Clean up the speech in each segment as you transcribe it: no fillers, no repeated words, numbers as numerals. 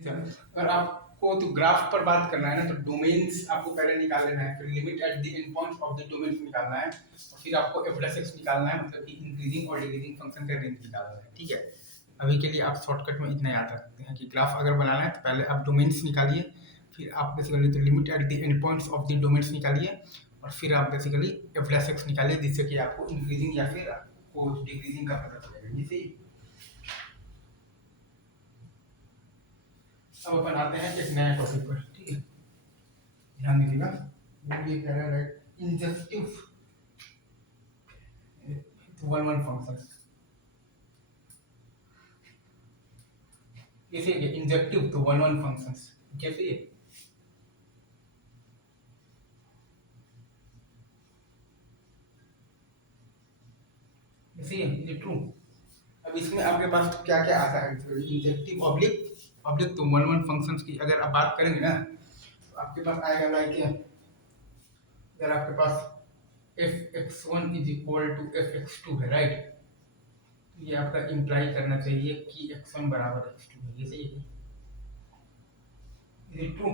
अगर आपको तो ग्राफ पर बात करना है ना, तो डोमेन्स आपको पहले निकाल लेना है, फिर limit at the end point of the domain निकालना है, और फिर आपको f प्लस एक्स निकालना है, मतलब कि इंक्रीजिंग और डिक्रीजिंग फंक्शन का रेंज निकालना है। ठीक है, अभी के लिए आप शॉर्टकट में इतना याद रखते हैं कि ग्राफ अगर बनाना है तो पहले आप डोमेन्स निकालिए, फिर आप बेसिकली तो limit at the end points of the domains निकालिए, और फिर आप बेसिकली f प्लस एक्स निकालिए, जिससे कि आपको इंक्रीजिंग या फिर आपको डिक्रीजिंग का पता चलेगा। जैसे अब अपन आते हैं एक नया टॉपिक पर। ठीक है, ध्यान दीजिएगा, वो ये कह रहा है इंजेक्टिव वन वन फंक्शन। कैसे injective to one one functions कैसे है? कैसे है ये ट्रू? अब इसमें आपके पास क्या क्या आता है? Injective oblique to one one functions की अगर आप बात करेंगे ना, तो आपके पास आएगा लाइक, अगर आपके पास F X one is equal to F X two है, राइट, ये आपका इंप्लाई करना चाहिए कि एक्स वन बराबर एक्स टू है। ये सही है? Is it true?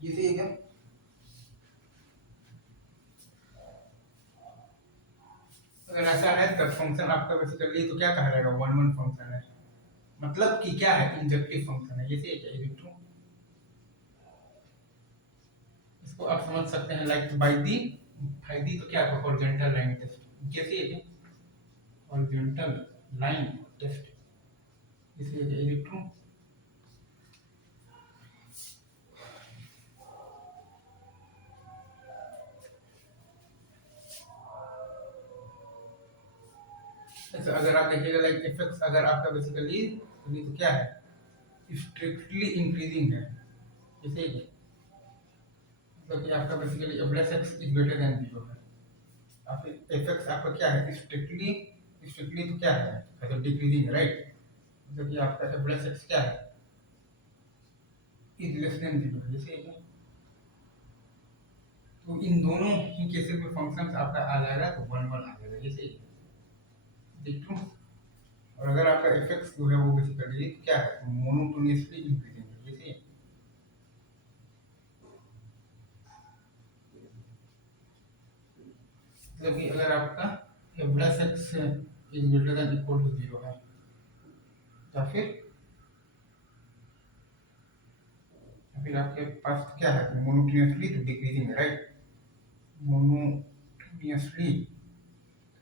ये सही है क्या? अगर ऐसा है तब फंक्शन आपका बेसिकली तो क्या कहा जाएगा? वन वन फंक्शन है, मतलब कि क्या है? इंजेक्टिव फंक्शन है। ये सही है क्या? Is it true? इसको आप समझ सकते हैं लाइक बाय दी तो क्या है? Horizontal line test. कैसे है? Horizontal line test. इसलिए क्या? Is it true? अच्छा, अगर आप देखिएगा लाइक एफ अगर आपका बेसिकली तो क्या है? स्ट्रिक्टली इंक्रीजिंग है। जैसे कि मतलब कि आपका basically F plus X is greater than zero है, और फिर एफ एक्स आपका क्या है? स्ट्रिक्टली तो क्या है? मतलब डिक्रीजिंग है, राइट, मतलब कि आपका एफ प्लस एक्स क्या है? Is less than zero. जैसे कि तो इन दोनों ही केसेस में फंक्शन आपका आ जाएगा तो वन वन आ जाएगा। जैसे देख लो, और अगर आपका एफ एक्स जो है वो बेसिकली क्या है? मोनोटोनियसली इंक्रीजिंग है। जैसे मतलब कि अगर आपका F plus X is greater than equal to zero है, या फिर आपके पास क्या है? मोनोटोनियसली तो डिक्रीजिंग है, राइट, मोनोटोनियसली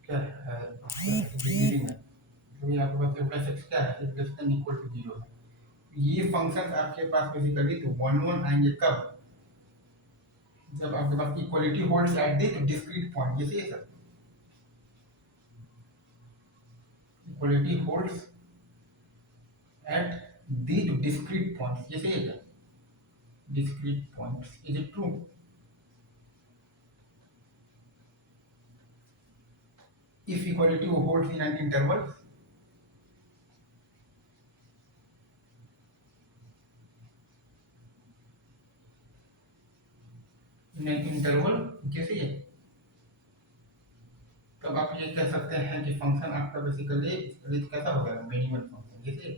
क्या है? डिक्रीजिंग है, क्योंकि आपके पास एफ प्लस एक्स क्या है? Is less than equal to zero है। ये फंक्शन आपके पास बेसिकली तो वन वन आएंगे कब? जब आपके पास equality holds at the discrete point. जैसे sir equality holds at the discrete point. जैसे discrete points. Is it true? If equality holds in an interval, कैसे है? तब आप ये कह सकते हैं कि फंक्शन आपका बेसिकली कैसा होगा? Minimal function. जैसे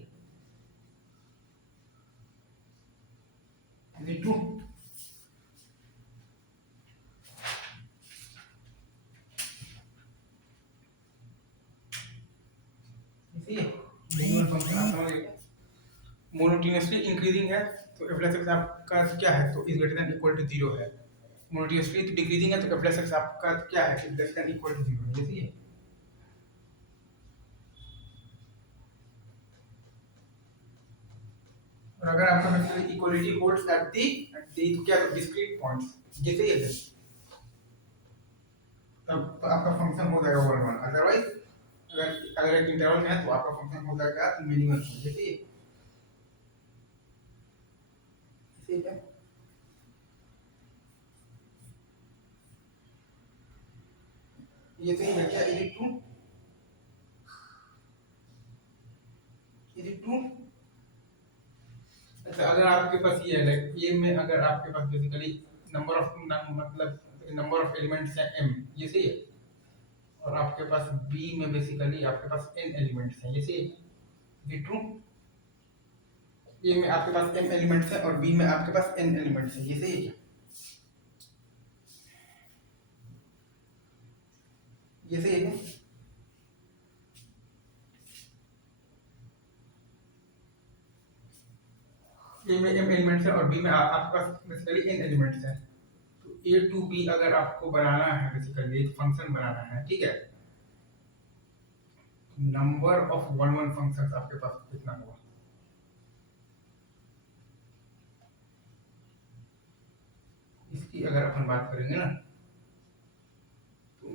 is it true? Minimal function आप समझ गए? मोनोटोनियसली इंक्रीजिंग है तो f प्लस एक्स आपका क्या है? तो is greater than equal to zero है। मोनोटोनियसली तो डिक्रीजिंग है तो f प्लस एक्स आपका क्या है? Is less than equal to zero. जैसे है, और अगर आपका basically equality holds at the क्या डिस्क्रीट पॉइंट्स। जैसे ये तब तो आपका फंक्शन हो जाएगा वन वन। अदरवाइज अगर अगर एक इंटरवल में है तो आपका फंक्शन हो जाएगा मिनिमल। जैसे क्या? ये सही है क्या? Is it true? Is it true? अच्छा, अगर आपके पास ये है लाइक ए में अगर आपके पास बेसिकली नंबर ऑफ मतलब नंबर ऑफ एलिमेंट्स है m। ये सही है? और आपके पास बी में बेसिकली आपके पास n एलिमेंट्स हैं, ये सही है, ट्रू। ए में आपके पास m एलिमेंट्स है और बी में आपके पास n एलिमेंट्स है, ये सही है क्या? ये सही है क्या? ए में m एलिमेंट्स है और बी में आपके पास बेसिकली n एलिमेंट्स है। तो ए टू बी अगर आपको बनाना है, बेसिकली एक फंक्शन बनाना है, ठीक है, number of one one functions आपके पास कितना होगा? इसकी अगर अपन बात करेंगे ना, तो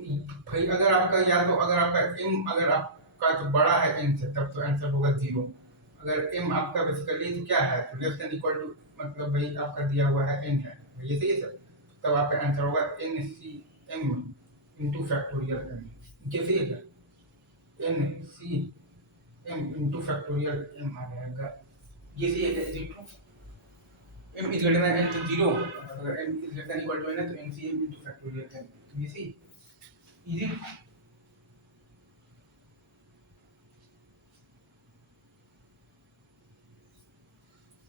भाई अगर आपका या तो अगर आपका m अगर आपका जो बड़ा है n से, तब तो आंसर होगा 0। अगर m आपका बेसिकली तो क्या है, तो लेस देन इक्वल टू, मतलब भाई आपका दिया हुआ है n है, ये सही है सर, तब आपका आंसर होगा NCM इंटू फैक्टोरियल m, ये सही है क्या? NCM इंटू फैक्टोरियल m आ जाएगा, ये सही है क्या? Is it true? m is greater than n तो 0, अगर m is less than equal to n है तो NCM इंटू फैक्टोरियल m, तो ये सही इजी।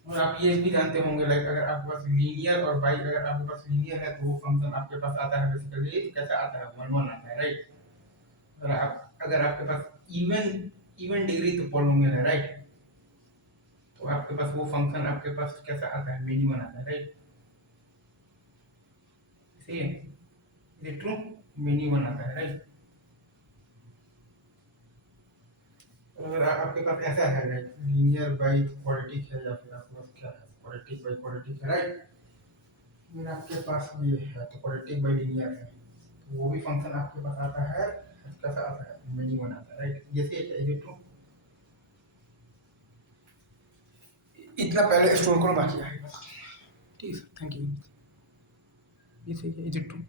और आप ये भी जानते होंगे, लाइक अगर आपके पास लीनियर और बाई, अगर आपके पास लीनियर है तो वो फंक्शन आपके पास आता है बेसिकली कैसा आता है, वन वन आता है, राइट। अगर आपके पास इवन इवन डिग्री तो पॉलिनोमियल है, राइट, तो आपके पास वो फंक्शन आपके पास कैसा आता है, मिनिमम आता है, राइट, सही है, ये ट्रू, मिनिमम आता है, राइट। अगर आपके पास ऐसा है, लाइक लीनियर बाई क्वाड्रेटिक है, या फिर आपके पास क्या है, क्वाड्रेटिक बाई क्वाड्रेटिक है, राइट, अगर आपके पास ये है तो क्वाड्रेटिक बाई लीनियर है, तो वो भी फंक्शन आपके पास आता है, कैसा आता है, मिनिमम आता है, राइट, ये सही है, ये ट्रू। इतना पहले स्टोर करो, बाकी आएगा, ठीक है, थैंक यू, ये सही है, ये ट्रू।